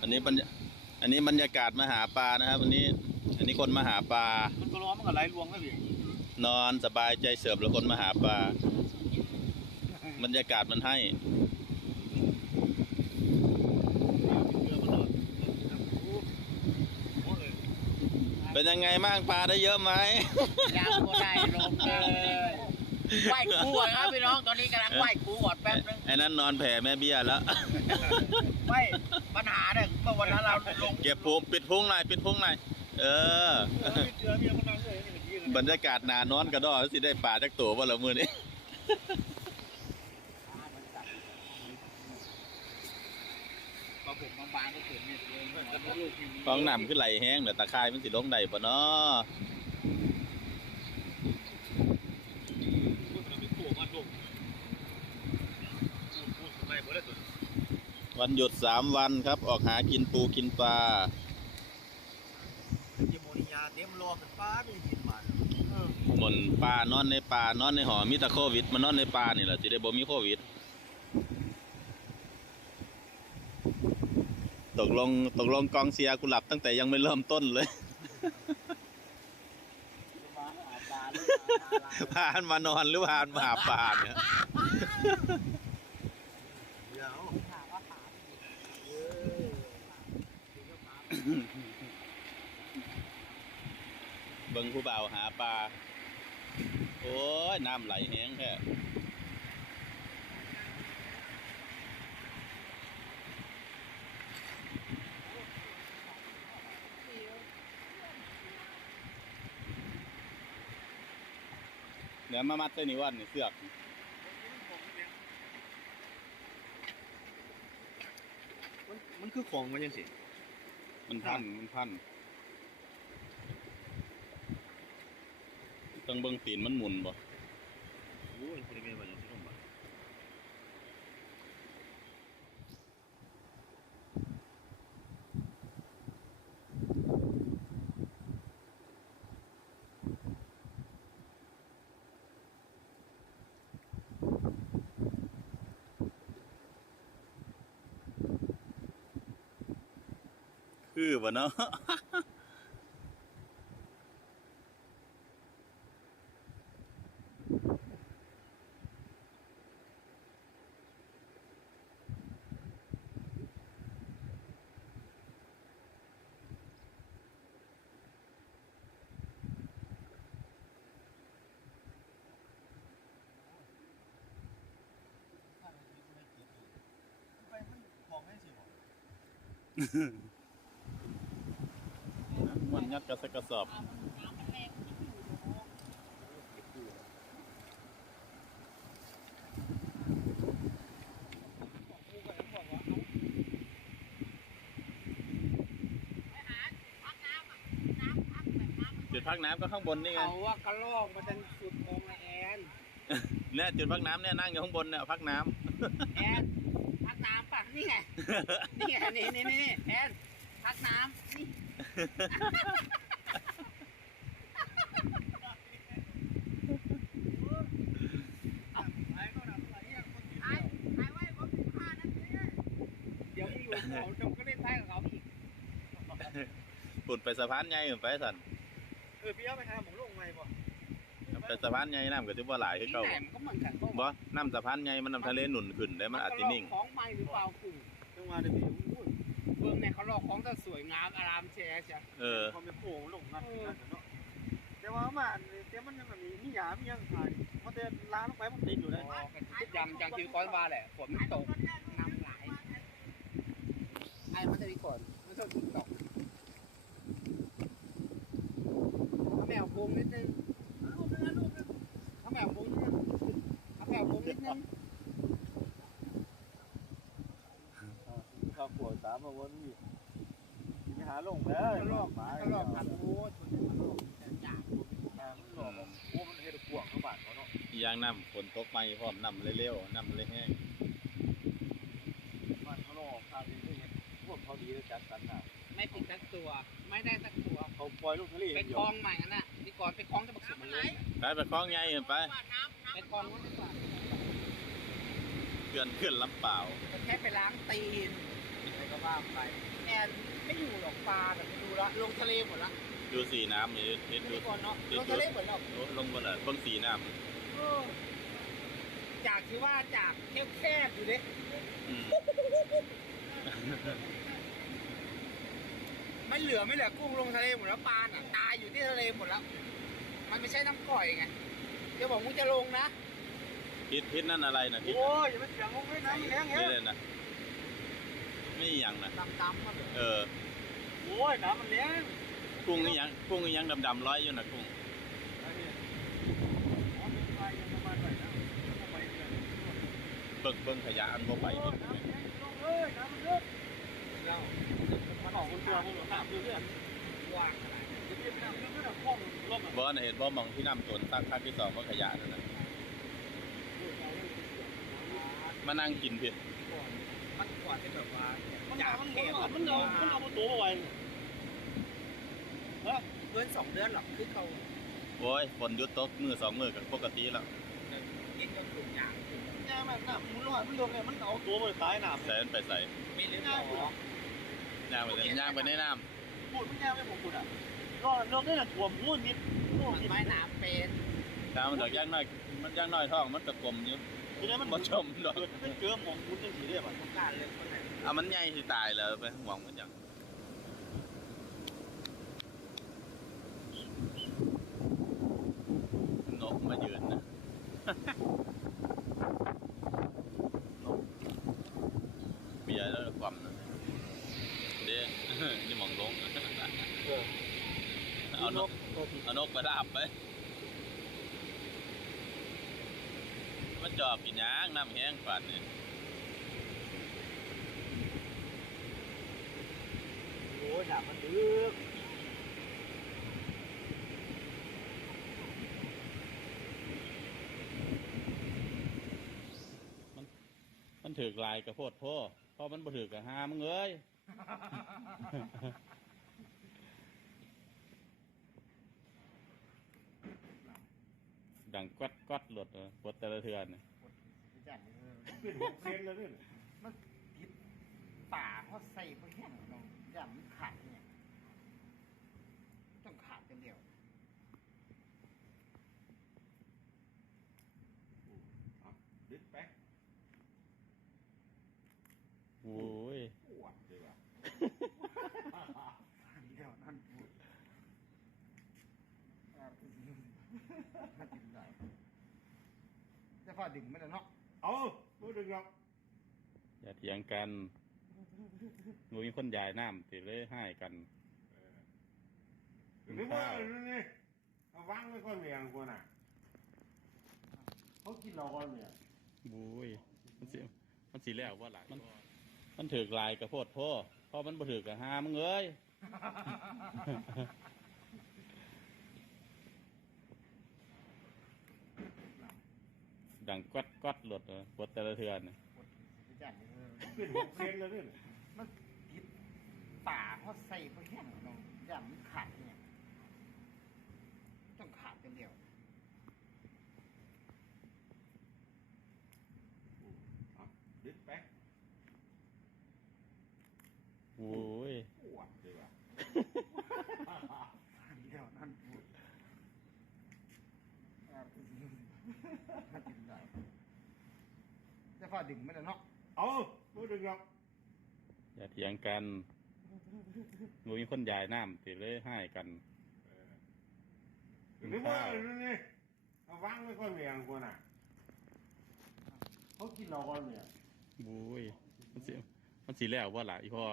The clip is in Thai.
อันนี้บรรยาอันนี้บรรยากาศมาหาปลานะครับวันนี้ อันนี้คนมาหาปลา มันก็ร้อนมันก็ไหลลวงแล้วพี่นอนสบายใจเสิร์ฟแล้วคนมาหาปลา บรรยากาศมันให้เรือมันหลอดโอ้ยเป็นยังไงบ้างปลาได้เยอะไหมยังก็ได้ลงเลยไหว้ครูก่อนครับพี่น้อง ตอนนี้กำลังไหว้ครูก่อนแป๊บนึงไอ้นั้นนอนแผ่แม่เบี้ยแล้ว ไม่ ปัญหาเนี่ยเมื่อวันนั้นเราลงเก็บพุงปิดพุงหน่อยปิดพุงหน่อยเออเรือเรือเมียมันนั่งเลยนี่มันยืนบรรยากาศหนานอนกระดอสิได้ปลาจากตัวว่าละมือนี้พอผมบางๆก็เกิดเนี่ยเองแล้วก็ลูกที่มีฟองน้ำขึ้นไหลแห้งเดี๋ยวตะไคร้มันสิลงได้ปะเนาะ พูดมันเป็นตัวมันลงพูดพูดทำไมบ่ได้ตัว วันหยุดสามวันครับ ออกหากินปูกินปลาเยโมนิยาเต็มรอกันป้าไม่ยินมาเออหมนปลานอนในปลานอนในหอมีแต่โควิดมานอนในปลานี่แหละสิได้บ่มีโควิด ตกลงตกลงกองเชียร์กูหลับตั้งแต่ยังไม่เริ่มต้นเลยมาหาปลาหรือมาหาปลาพานมานอนหรือพานมาหาปลาเนี่ย เดี๋ยว ถามว่าปลา เออ เบิ่ง ผู้บ่าวหาปลา โอ้ย น้ำไหลแห้งแค่เดี๋ยวมามัดใส่นี่วันนี่เสือกมันมันคือของมันยังสิ มันพัน มันพัน ต้องเบิ่งตีนมันหมุนบ่โอ้ยคนเดียวมันที่ลงบ่คือบ่เนาะ ไปมันของให้สิบ่ มันยัดกระสกระสอบจุดพักน้ำก็ข้างบนนี่ไงเขาว่ากระลอกมันจะสุดของไอแอนเนี่ยจุดพักน้ำเนี่ยนั่งอยู่ข้างบนเนี่ยพักน้แอนพัก น้ำปะนี่ไงำนี่ไงนี่นี่นี่แอนพักน้ำนี่ไอ้ก็นำอะไรอย่างคนกินไอ้ไอ้ไว้ผมสิบห้านาทีเดี๋ยวอยู่เขาจงก็เล่นไพ่กับเขาอีก ปุ่นไปสะพานใหญ่ไปสัน เออพี่เอาไปหาหมูลงใหม่บ่ ไปสะพานใหญ่น้ำก็จะว่าหลายคือนี่เก่าแหละมันก็เหมือนกันก็บ่น้ำสะพานใหญ่มันน้ำทะเลหนุนขึ้นได้มันอาจจะนิ่ง ของใหม่หรือเปล่ากูจังหวะเดี๋ยวพี่โอ้ยเบื้องในเขาลอกของจะสวยงามอารามแชร์จ้ะเออ ความเป็นโป่งลงนั่นนั่นเนาะแต่ว่ามาแต่มันยังมีมีหยามียังขายเพราะแต่ล้างลงไปมันติดอยู่เลยทุกยำจังคิวก้อนวาแหละฝนมันตกน้ำไหลไอ้มันจะดีก่อนมันจะถูกตกข้าแมวโกงนิดนึงรูปนึงนะรูปนึงข้าแมวโกงนิดนึงข้าแมวโกงนิดนึง ข้าวขวดสามมา วนอยู่มีหาลงแล้วกระลอกหมากระลอกพันโอ้ชนกระลอกแต่จากทางหลอกโอ้มันเฮ็ดกวงเข้าบ้านเขาเนาะยางน้ำฝนตกมาพร้อมน้ำเร็วๆน้ำเลยแห้งบ้านเขาหลอกทางนี้เฮ็ดพวกเขาดีแล้วจัดสรรน่ะไม่ติดสักตัว ไม่ได้สักตัวเขาปล่อยลงทะเลเป็นคลองใหม่กันน่ะนี่ก่อนเป็นคลองจะบักสุดมันเลยไปไปคลองใหญ่ไปเป็นคลองนู้นดีกว่าเขื่อนเขื่อนลำเปล่าแค่ไปล้างตีน ใช้กระว่าไปแอนไม่อยู่หรอกปลาแบบไม่ดูละลงทะเลหมดละดูสีน้ำนี่เห็นไม่ดูได้ก่อนเนาะลงทะเลหมดแล้วลงบนอะเบิ่งสีน้เออจากที่ว่าจากแคบๆอยู่เด้ำอืมไม่เหลือไม่เหลือกุ้งลงทะเลหมดแล้วปลาน่ะตายอยู่ที่ทะเลหมดแล้ว มันไม่ใช่น้ำก่อยไงเดี๋ยวบอกมึงจะลงนะพิษพิษนั่นอะไรนะพิษโอ้ยอย่าไปเสียงงงเลยนะแห้งแห้นี่งเลยนะ ไม่อหยังนะดำๆมาเลยเออโอ้ยน้ำมันแห้งกุ้งนี่ยังกุ้งนี่ยังดำๆร้อยอยู่นะกุ้งอันนี้อ๋อเป็นไฟยังประมาณไหนนะเข้าไปเนี่ยเบิ่งเบิ่งขยะอันบ่ไปโอ้เบิ่ยงน้ำแห้งลงเลยน้ำมันเยอะเรามันออกคนตัวมันหลุดน้ำเรื่อยว่างขนาดๆจะเปลี่ยนน้ำเรื่อยๆห้องลมอะบ่น่ะเห็นบ่มองที่น้ำตนตั้งคันที่สองก็ขยะนั่นน่ะมานั่งกินพี่ก่อนมันก่อนเป็นแบบว่ามัน จากมันแคบมันมันเอามันเอาตัวมาไว้เฮ้ยเกินสองเดือนหรอกคือเขาโอ้ยฝนหยุดตกมือสองมือก็ปกติแล้วกินจนถุงยางแง่มันน้ำมันลอยมันลงเนี่ยมันเอาตัวมาตายน้ำใส่มันไปใส่ไม่ลืมหรอกย่างไปเลยย่างไปในน้ำพูดมันแง่ไม่ผมพูดอะรอรอได้น่ะถ่วมพูดนิดโอ้มันยว่ายน้ำเป็นถ้ามันดอกย่างน้อยมันย่างน้อยท้องมันก็กลมอยู่ทีนี้มันบ่ชมดอกเกิดไม่เจอหมองมุดจังสีได้ป่ะต้องการเลยคนไหน เอามันใหญ่สิตายแล้วไปหวังมันจังนกมายืนนะนกเบียร์แล้วความนะเด้นี่หมองลงเอานกเอานกมาดาบไปมันจอบกินหยางน้ำแห้งปัดเนี่ย โอ้ยน้ำมันดึกมันถือกลายกระโพดพ่อเพราะมันบ่ถือกระหามึงเอ้ย ดังกัดกัดหลดเออกดแต่ละเทือนน่ะเป็นหกเซนแล้วเนี่ยป่าเขาใส่ไปแห้งเนาะอย่างมันขาดเนี่ยต้องขาดเป็นเดียว ดึกแป๊ก โอ้ย ปวดเลยว่ะ เดียวนั่นพูด ถ้ากินได้จะฟ้าดึงไม่ได้เนาะเอาไม่ดึงหรอกอย่าเถียงกันงูมีคนยายน้ำติเลยให้กันหรือว่านี่เอาวางไว้ก่อนเมียงกูน่ะเขากินเราก่อนเนี่ยโอ้ยมันสิมันสีแล้วว่าหลายมันมันถือกลายกระโพดพ่อเพราะมันบ่ถือกระหามึงเอ้ย ดังกัดกัดหลดเออกดแต่ละเทือนน่ะเป็นหกเซนแล้วเนี่ย มันติดป่าเขาใส่ไปแห้งเนาะอย่างมันขาดเนี่ยต้องขาดเป็นเดียว ดึกแป๊ก โอ้ย ปวดเลยว่ะ เดียวนั่นพูดถ้ากินได้จะ ฟ้าดึงไม่ได้เนาะเอาไม่ดึงหรอกอย่าเถียงกันงูมีคนยายน้ำติเลยให้กันหรือว่านี่เอาวางไว้ก่อนเมียงกูน่ะเขากินเราก่อนเนี่ยโอ้ยมันสิมันสีแล้วว่าหลายพอ